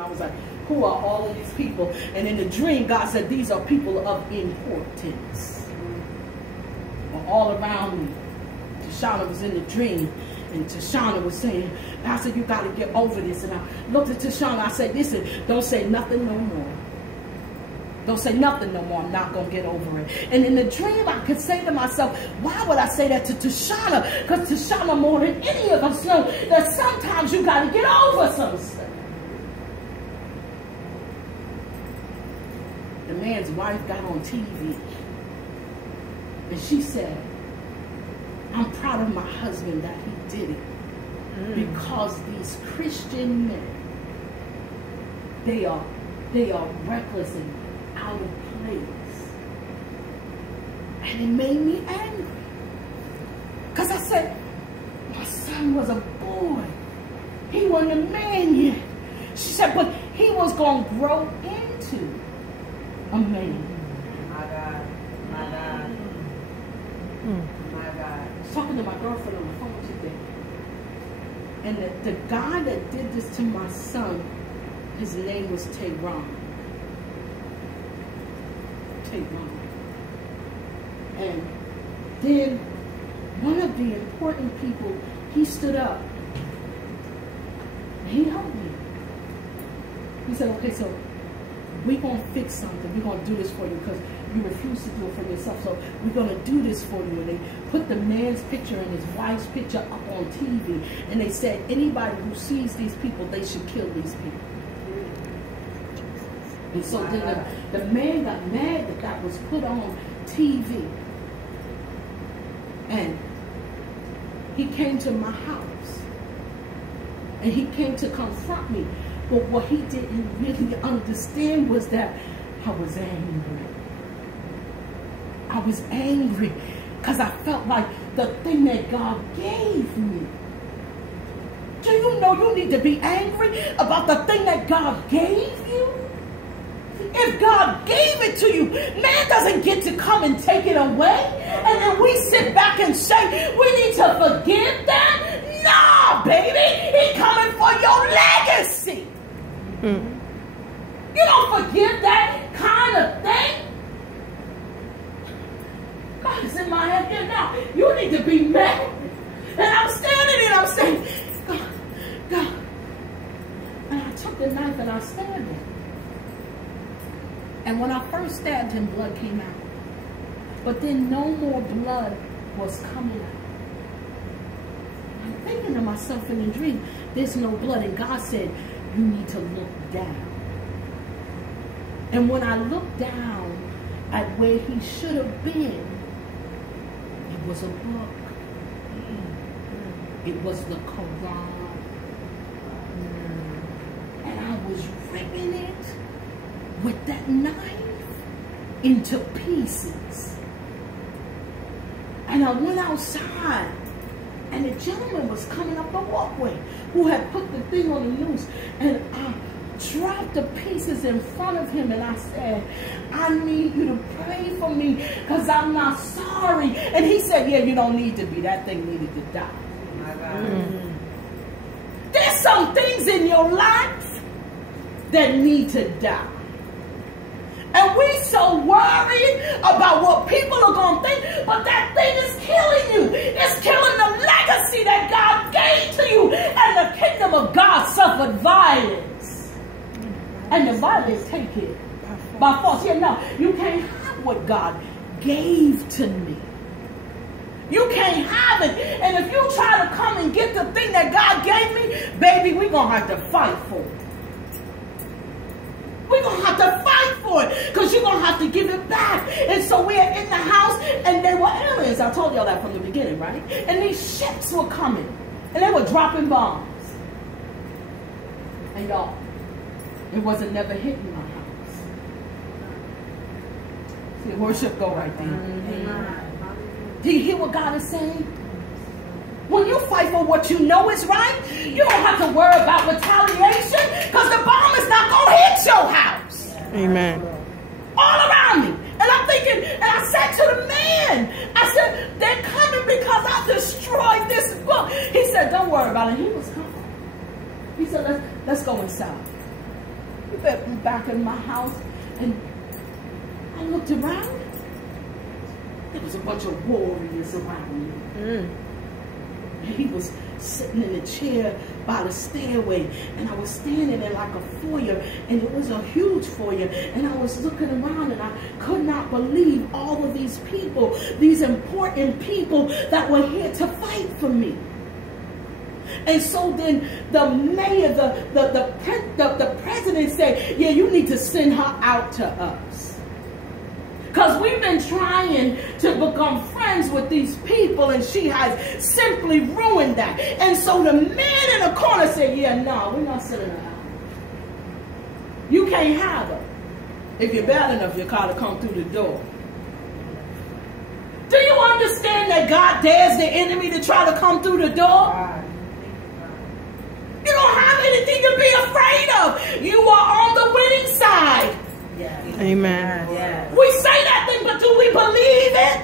I was like, who are all of these people? And in the dream, God said, these are people of importance. All around me. Tashana was in the dream, and Tashana was saying, Pastor, you got to get over this. And I looked at Tashana, I said, listen, don't say nothing no more. Don't say nothing no more. I'm not going to get over it. And in the dream, I could say to myself, why would I say that to Tashana? Because Tashana, more than any of us, know that sometimes you got to get over some stuff. The man's wife got on TV, and she said, I'm proud of my husband that he did it, because these Christian men, they are reckless and out of place. And it made me angry, because I said, my son was a boy, he wasn't a man yet. She said, but he was going to grow into a man. My God. My God. My God. I was talking to my girlfriend on the phone today. And the guy that did this to my son, his name was Tehran. And then one of the important people, he stood up. And he helped me. He said, okay, so we're going to fix something. We're going to do this for you because you refuse to do it for yourself. So we're going to do this for you. And they put the man's picture and his wife's picture up on TV. And they said, anybody who sees these people, they should kill these people. And so then the man got mad that that was put on TV. And he came to my house. And he came to confront me. But what he didn't really understand was that I was angry. I was angry because I felt like the thing that God gave me. Do you know you need to be angry about the thing that God gave you? If God gave it to you, man doesn't get to come and take it away. And then we sit back and say, we need to forgive that. No, baby, he's coming for your legacy. You don't forgive that kind of thing. God is in my head here now. You need to be mad. And I'm standing and I'm saying, God, God. And I took the knife and I stabbed him. And when I first stabbed him, blood came out. But then no more blood was coming out. I'm thinking to myself in a dream, there's no blood. And God said, you need to look down. And when I looked down at where he should have been, it was a book. It was the Quran. And I was ripping it with that knife into pieces. And I went outside, and a gentleman was coming up the walkway who had put the thing on the news, and I dropped the pieces in front of him, and I said, I need you to pray for me because I'm not sorry. And he said, yeah, you don't need to be. That thing needed to die. My God. There's some things in your life that need to die. And we so worried about what people are going to think, but that thing is killing you. It's killing the legacy that God gave to you. And the kingdom of God suffered violence. And the violence take it by force. Yeah, no, you can't have what God gave to me. You can't have it. And if you try to come and get the thing that God gave me, baby, we're going to have to fight for it. We're going to have to fight for it because you're going to have to give it back. And so we're in the house, and they were aliens. I told y'all that from the beginning, right? And these ships were coming, and they were dropping bombs. And y'all, it wasn't never hitting my house. See, worship go right there. Do you hear what God is saying? When you fight for what you know is right, you don't have to worry about retaliation because the bomb is not going to hit your house. Amen. All around me. And I'm thinking, and I said to the man, I said, they're coming because I destroyed this book. He said, don't worry about it. He was coming. He said, let's go inside. back in my house, and I looked around. There was a bunch of warriors around me. And he was sitting in a chair by the stairway, and I was standing in like a foyer, and it was a huge foyer, and I was looking around, and I could not believe all of these people, these important people that were here to fight for me. And so then the mayor, the president said, yeah, you need to send her out to us. Because we've been trying to become friends with these people, and she has simply ruined that. And so the man in the corner said, yeah, no, we're not sending her out. You can't have her. If you're bad enough, you gotta come through the door. Do you understand that God dares the enemy to try to come through the door? You don't have anything to be afraid of. You are on the winning side. Yes. Amen. Yes. We say that thing, but do we believe it?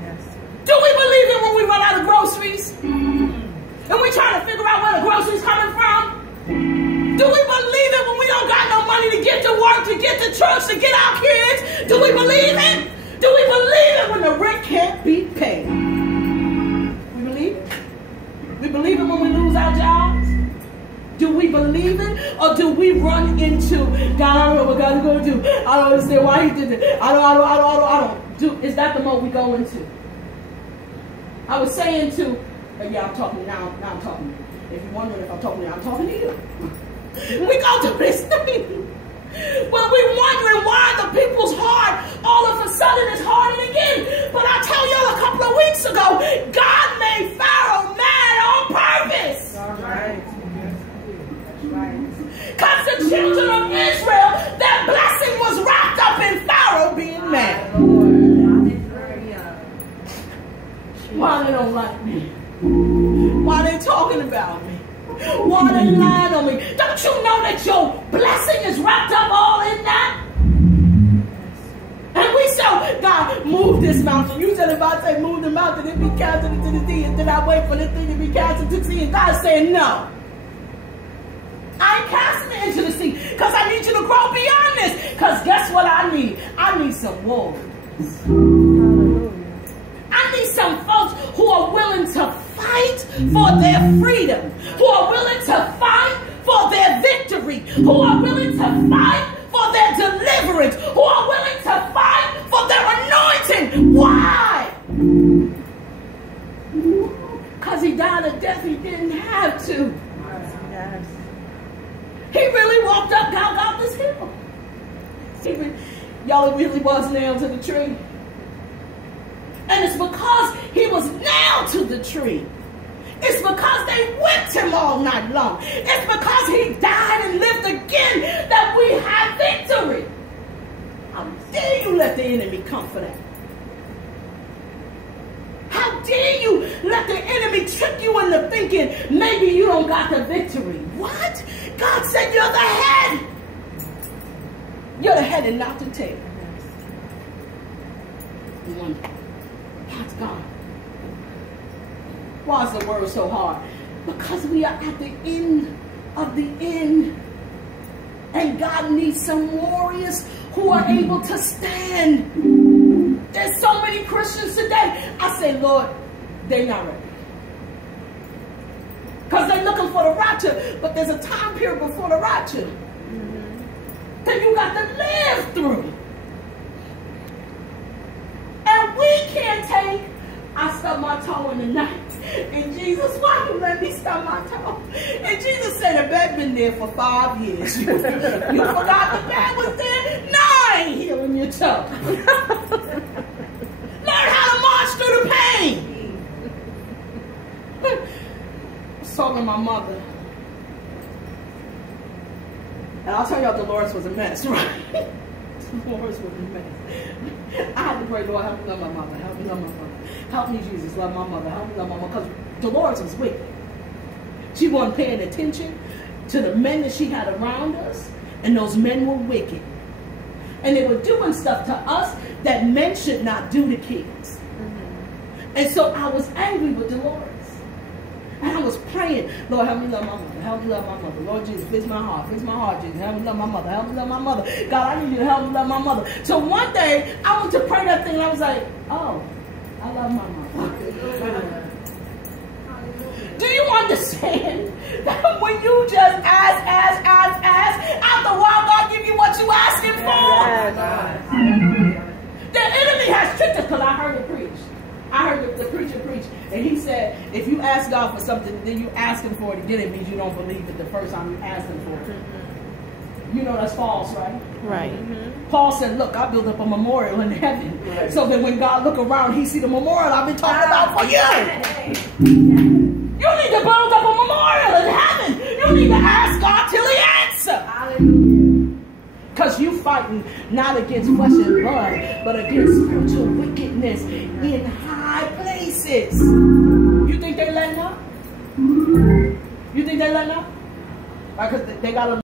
Yes. Do we believe it when we run out of groceries? And we trying to figure out where the groceries coming from? Do we believe it when we don't got no money to get to work, to get to church, to get our kids? Do we believe it? Do we believe it when the rent can't be paid? We believe it? We believe it when we lose our jobs? Do we believe it, or do we run into, God, I don't know what God's going to do. I don't understand why he did it. I don't do. Is that the mode we go into? I was saying to, yeah, I'm talking now. Now I'm talking. If you're wondering if I'm talking now, I'm talking to you. We go through this thing. But we're wondering why the people's heart all of a sudden is hardened again. But I tell y'all a couple of weeks ago, God made Pharaoh mad on purpose. All right. Because the children of Israel, their blessing was wrapped up in Pharaoh being mad. Why they don't like me? Why they talking about me? Why they lying on me? Don't you know that your blessing is wrapped up all in that? And we say, God, move this mountain. You said if I say move the mountain, it be casted into the sea. And then I wait for the thing to be cast into the sea. And God said no. I ain't casting it into the sea because I need you to grow beyond this. Because guess what I need? I need some warriors. I need some folks who are willing to fight for their freedom, who are willing to fight for their victory, who are willing to fight for their deliverance, who are willing to fight for their anointing. Why? Because he died a death he didn't have to. Yes. He really walked up Golgotha's hill. Y'all, it really was nailed to the tree. And it's because he was nailed to the tree. It's because they whipped him all night long. It's because he died and lived again that we have victory. How dare you let the enemy come for that? How dare you let the enemy trick you into thinking maybe you don't got the victory? What? God said you're the head. You're the head and not the tail. You wonder, that's God. Why is the word so hard? Because we are at the end of the end. And God needs some warriors who are able to stand. There's so many Christians today. I say, Lord, they're not ready. Because they're looking for the rapture. But there's a time period before the rapture that you got to live through. And we can't take, I stubbed my toe in the night. And Jesus, why you let me stub my toe? And Jesus said, the bed been there for 5 years. You forgot the bed was there? No, I ain't healing your toe. Learn how to march through the pain. I was talking to my mother. And I'll tell y'all, Dolores was a mess, right? Dolores was a mess. I had to pray, Lord, help me love my mother. Help me love my mother. Help me, Jesus, love my mother. Help me love my mother. Because Dolores was wicked. She wasn't paying attention to the men that she had around us. And those men were wicked. And they were doing stuff to us that men should not do to kids. And so I was angry with Dolores. And I was praying, Lord, help me love my mother. Help me love my mother. Lord Jesus, fix my heart. Fix my heart, Jesus. Help me love my mother. Help me love my mother. God, I need you to help me love my mother. So one day, I went to pray that thing, and I was like, oh, I love my mother. Do you understand that when you just ask, after a while, God give you what you asking for? The enemy has tricked us, because I heard it preach. I heard the preacher preach, and he said, if you ask God for something, then you ask him for it again, it means you don't believe it the first time you ask him for it. You know that's false, right? Right. Paul said, look, I built up a memorial in heaven, so that when God look around, he see the memorial I've been talking about for you. You need to build up a memorial in heaven. You need to ask God till he answers. Hallelujah. Because you fighting not against flesh and blood, but against spiritual wickedness in high places. You think they letting up? You think they letting up? Because they got a